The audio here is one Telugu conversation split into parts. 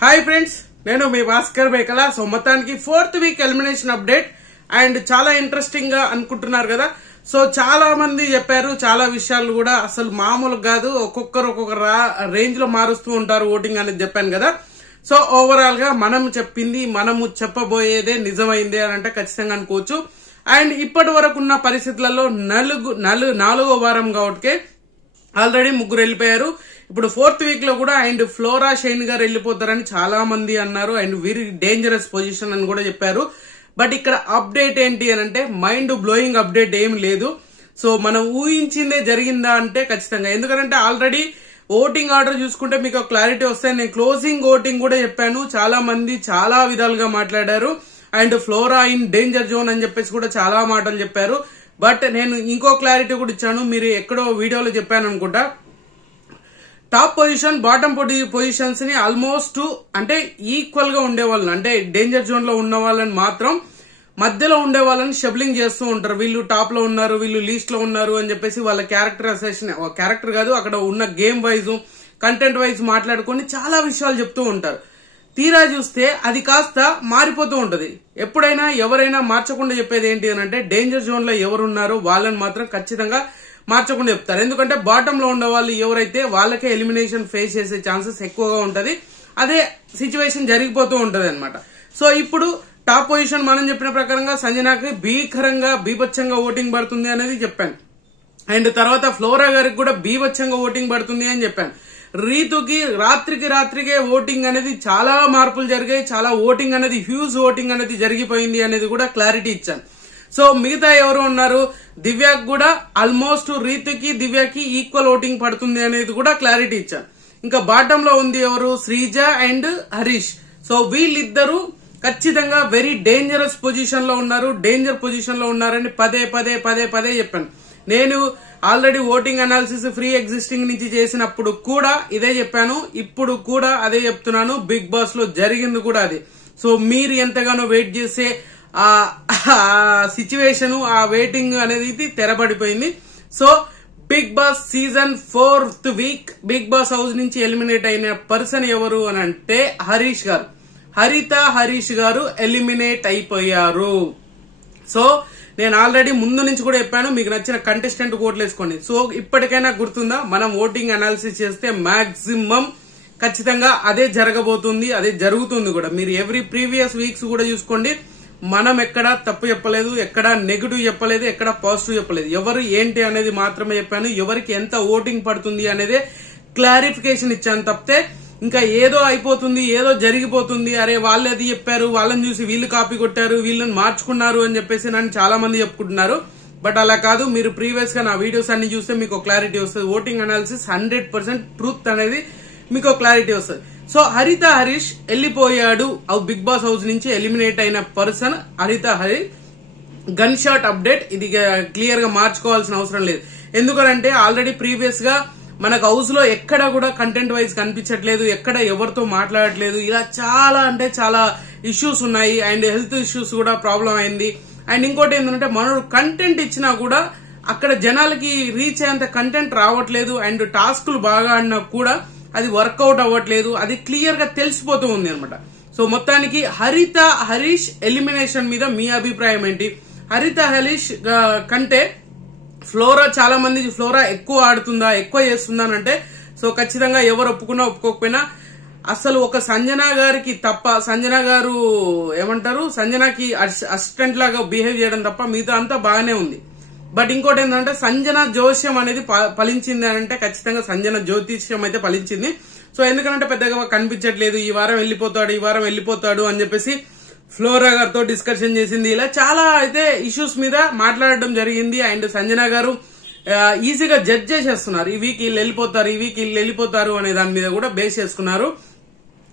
హాయ్ ఫ్రెండ్స్, నేను మీ భాస్కర్ బేకల. సో మొత్తానికి 4th week elimination update and చాలా ఇంట్రెస్టింగ్ గా అనుకుంటున్నారు కదా. సో చాలా మంది చెప్పారు, చాలా విషయాలు కూడా అసలు మామూలు కాదు, ఒక్కొక్కరు ఒక్కొక్క రేంజ్ లో మారుస్తూ ఉంటారు ఓటింగ్ అనేది చెప్పాను కదా. సో ఓవరాల్ గా మనం చెప్పింది, మనము చెప్పబోయేదే నిజమైంది అని అంటే ఖచ్చితంగా అనుకోవచ్చు. అండ్ ఇప్పటి వరకు ఉన్న పరిస్థితులలో నాలుగో వారం కాబట్టి ఆల్రెడీ 3 వెళ్ళిపోయారు. ఇప్పుడు 4th వీక్ లో కూడా అండ్ ఫ్లోరా షైన్ గారు వెళ్ళిపోతారని చాలా మంది అన్నారు. అండ్ వెరీ డేంజరస్ పొజిషన్ అని కూడా చెప్పారు. బట్ ఇక్కడ అప్డేట్ ఏంటి అని అంటే మైండ్ బ్లోయింగ్ అప్డేట్ ఏం లేదు. సో మనం ఊహించిందే జరిగిందా అంటే ఖచ్చితంగా, ఎందుకంటే ఆల్రెడీ ఓటింగ్ ఆర్డర్ చూసుకుంటే మీకు క్లారిటీ వస్తాయి. నేను క్లోజింగ్ ఓటింగ్ కూడా చెప్పాను, చాలా మంది చాలా విధాలుగా మాట్లాడారు. And flora in danger zone అని చెప్పేసి కూడా చాలా మాటలు చెప్పారు. బట్ నేను ఇంకో క్లారిటీ కూడా ఇచ్చాను, మీరు ఎక్కడో వీడియోలో చెప్పాను అనుకుంటా. టాప్ పొజిషన్, బాటమ్ పొజిషన్స్ ని ఆల్మోస్ట్ అంటే ఈక్వల్ గా ఉండేవాళ్ళని, అంటే డేంజర్ జోన్ లో ఉన్న వాళ్ళని మాత్రం మధ్యలో ఉండే వాళ్ళని షబ్లింగ్ చేస్తూ ఉంటారు. వీళ్ళు టాప్ లో ఉన్నారు, వీళ్ళు లీస్ట్ లో ఉన్నారు అని చెప్పేసి వాళ్ళ క్యారెక్టర్ కాదు, అక్కడ ఉన్న గేమ్ వైజ్ కంటెంట్ వైజ్ మాట్లాడుకొని చాలా విషయాలు చెప్తూ ఉంటారు. తీరా చూస్తే అది కాస్త మారిపోతూ ఉంటది. ఎప్పుడైనా ఎవరైనా మార్చకుండా చెప్పేది ఏంటి అని అంటే డేంజర్ జోన్ లో ఎవరున్నారో వాళ్ళని మాత్రం ఖచ్చితంగా మార్చకుండా చెప్తారు. ఎందుకంటే బాటమ్ లో ఉండే వాళ్ళు ఎవరైతే వాళ్ళకే ఎలిమినేషన్ ఫేస్ చేసే ఛాన్సెస్ ఎక్కువగా ఉంటది. అదే సిచ్యువేషన్ జరిగిపోతూ ఉంటది అనమాట. సో ఇప్పుడు టాప్ పొజిషన్ మనం చెప్పిన ప్రకారంగా సంజనాకి భీకరంగా బీభత్సంగా ఓటింగ్ పడుతుంది అనేది చెప్పాను. అండ్ తర్వాత ఫ్లోరా గారికి కూడా బీభత్సంగా ఓటింగ్ పడుతుంది అని చెప్పాను. రీతుకి రాత్రికే ఓటింగ్ అనేది చాలా మార్పులు జరిగాయి, చాలా ఓటింగ్ అనేది హ్యూజ్ ఓటింగ్ అనేది జరిగిపోయింది అనేది కూడా క్లారిటీ ఇచ్చాను. సో మిగతా ఎవరు ఉన్నారు, దివ్యాకి కూడా ఆల్మోస్ట్ రీతుకి దివ్యాకి ఈక్వల్ ఓటింగ్ పడుతుంది అనేది కూడా క్లారిటీ ఇచ్చాను. ఇంకా బాటమ్ లో ఉంది ఎవరు, శ్రీజ అండ్ హరీష్. సో వీళ్ళిద్దరూ ఖచ్చితంగా వెరీ డేంజరస్ పొజిషన్ లో ఉన్నారు, డేంజర్ పొజిషన్ లో ఉన్నారని పదే చెప్పాను. నేను already voting analysis free existing నుంచి చేసినప్పుడు కూడా ఇదే చెప్పాను, ఇప్పుడు కూడా అదే చెప్తున్నాను. బిగ్ బాస్ లో జరిగింది కూడా అదే. సో మీరు ఎంతగానో వెయిట్ చేసే ఆ సిచ్యువేషన్, ఆ వెయిటింగ్ అనేది తెరబడిపోయింది. So big boss season 4th week big boss house నుంచి ఎలిమినేట్ అయిన పర్సన్ ఎవరు అని అంటే హరీష్ గారు. హరీష్ గారు ఎలిమినేట్ అయిపోయారు. సో నేను ఆల్రెడీ ముందు నుంచి కూడా చెప్పాను, మీకు నచ్చిన కంటెస్టెంట్ ఓట్లు వేసుకోండి. సో ఇప్పటికైనా గుర్తుందా, మనం ఓటింగ్ అనాలిసిస్ చేస్తే మాక్సిమం ఖచ్చితంగా అదే జరగబోతుంది, అదే జరుగుతుంది కూడా. మీరు ఎవ్రీ ప్రీవియస్ వీక్స్ కూడా చూసుకోండి, మనం ఎక్కడా తప్పు చెప్పలేదు, ఎక్కడా నెగిటివ్ చెప్పలేదు, ఎక్కడా పాజిటివ్ చెప్పలేదు. ఎవరు ఏంటి అనేది మాత్రమే చెప్పాను. ఎవరికి ఎంత ఓటింగ్ పడుతుంది అనేదే క్లారిఫికేషన్ ఇచ్చాను తప్పితే ఇంకా ఏదో అయిపోతుంది, ఏదో జరిగిపోతుంది, అరే వాళ్ళు అది చెప్పారు, వాళ్ళని చూసి వీళ్ళు కాపీ కొట్టారు, వీళ్ళని మార్చుకున్నారు అని చెప్పేసి నన్ను చాలా మంది చెప్పుకుంటున్నారు. బట్ అలా కాదు, మీరు ప్రీవియస్ గా నా వీడియోస్ అన్ని చూస్తే మీకు క్లారిటీ వస్తుంది. ఓటింగ్ అనాలిసిస్ 100% ట్రూత్ అనేది మీకు క్లారిటీ వస్తుంది. సో హరీష్ వెళ్ళిపోయాడు. బిగ్ బాస్ హౌస్ నుంచి ఎలిమినేట్ అయిన person Harish. Gun shot update, ఇది క్లియర్ గా మార్చుకోవాల్సిన అవసరం లేదు. ఎందుకంటే ఆల్రెడీ ప్రీవియస్ గా మనకు హౌస్ లో ఎక్కడ కూడా కంటెంట్ వైజ్ కనిపించట్లేదు, ఎక్కడ ఎవరితో మాట్లాడట్లేదు, ఇలా చాలా అంటే చాలా ఇష్యూస్ ఉన్నాయి. అండ్ హెల్త్ ఇష్యూస్ కూడా ప్రాబ్లం అయింది. అండ్ ఇంకోటి ఏంటంటే మనోడు కంటెంట్ ఇచ్చినా కూడా అక్కడ జనాలకి రీచ్ అయ్యేంత కంటెంట్ రావట్లేదు. అండ్ టాస్కులు బాగా ఆడినా కూడా అది వర్కౌట్ అవ్వట్లేదు, అది క్లియర్ గా తెలిసిపోతూ ఉంది అనమాట. సో మొత్తానికి హరీష్ ఎలిమినేషన్ మీద మీ అభిప్రాయం ఏంటి? హరీష్ కంటే ఫ్లోరా, చాలా మంది ఫ్లోరా ఎక్కువ ఆడుతుందా, ఎక్కువ చేస్తుందా అని అంటే, సో ఖచ్చితంగా ఎవరు ఒప్పుకున్నా ఒప్పుకోకపోయినా అసలు ఒక సంజనా గారికి తప్ప, సంజనా గారు ఏమంటారు, సంజనాకి అసిస్టెంట్ లాగా బిహేవ్ చేయడం తప్ప మిగతా అంతా బాగానే ఉంది. బట్ ఇంకోటి ఏంటంటే సంజన జోస్యం అనేది ఫలించింది అని అంటే ఖచ్చితంగా సంజన జ్యోతిష్యం అయితే ఫలించింది. సో ఎందుకంటే పెద్దగా కనిపించట్లేదు, ఈ వారం వెళ్ళిపోతాడు అని చెప్పేసి ఫ్లోరా గారితో డిస్కషన్ చేసింది. ఇలా చాలా అయితే ఇష్యూస్ మీద మాట్లాడడం జరిగింది. అండ్ సంజన గారు ఈజీగా జడ్జ్ చేసేస్తున్నారు, ఈ వీక్ వీళ్ళు వెళ్ళిపోతారు అనే దాని మీద కూడా బేస్ చేసుకున్నారు.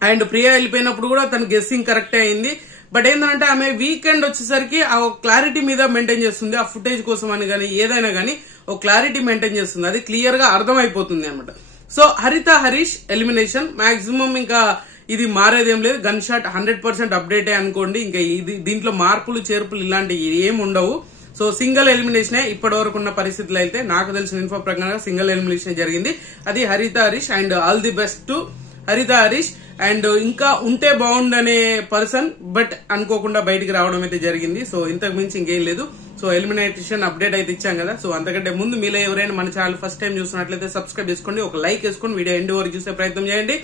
అండ్ ప్రియా వెళ్ళిపోయినప్పుడు కూడా తన గెస్సింగ్ కరెక్టే అయింది. బట్ ఏంటంటే ఆమె వీకెండ్ వచ్చేసరికి ఆ క్లారిటీ మీద మెయింటైన్ చేస్తుంది, ఆ ఫుటేజ్ కోసం అని కానీ ఏదైనా కానీ ఒక క్లారిటీ మెయింటైన్ చేస్తుంది, అది క్లియర్ గా అర్థమైపోతుంది అనమాట. సో హరీష్ ఎలిమినేషన్ మాక్సిమం ఇంకా ఇది మారేదేం లేదు. గన్ షాట్ 100% అప్డేటే అనుకోండి. ఇంకా దీంట్లో మార్పులు చేర్పులు ఇలాంటివి ఏమి ఉండవు. సో సింగిల్ ఎలిమినేషన్ ఇప్పటి వరకు ఉన్న పరిస్థితులు అయితే నాకు తెలిసిన ఇన్ఫో ప్రకారంగా సింగిల్ ఎలిమినేషన్ జరిగింది. అది Harish. And all the best to హరిత హరీష్ అండ్ ఇంకా ఉంటే బాగుండనే పర్సన్, బట్ అనుకోకుండా బయటికి రావడం అయితే జరిగింది. సో ఇంతకు మించి ఇంకేం లేదు. సో ఎలిమినేషన్ అప్డేట్ అయితే ఇచ్చాం కదా. సో అంతకంటే ముందు మీలో ఎవరైనా మన ఛానల్ ఫస్ట్ టైం చూసినట్లయితే సబ్స్క్రైబ్ చేసుకోండి, ఒక లైక్ వేసుకొని వీడియో ఎండ్ వరకు చూసే ప్రయత్నం చేయండి.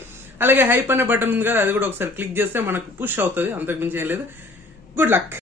అలాగే హైప్ అనే బటన్ ఉంది కదా, అది కూడా ఒకసారి క్లిక్ చేస్తే మనకు పుష్ అవుతుంది. అంతకు మించి ఏం లేదు. Good luck.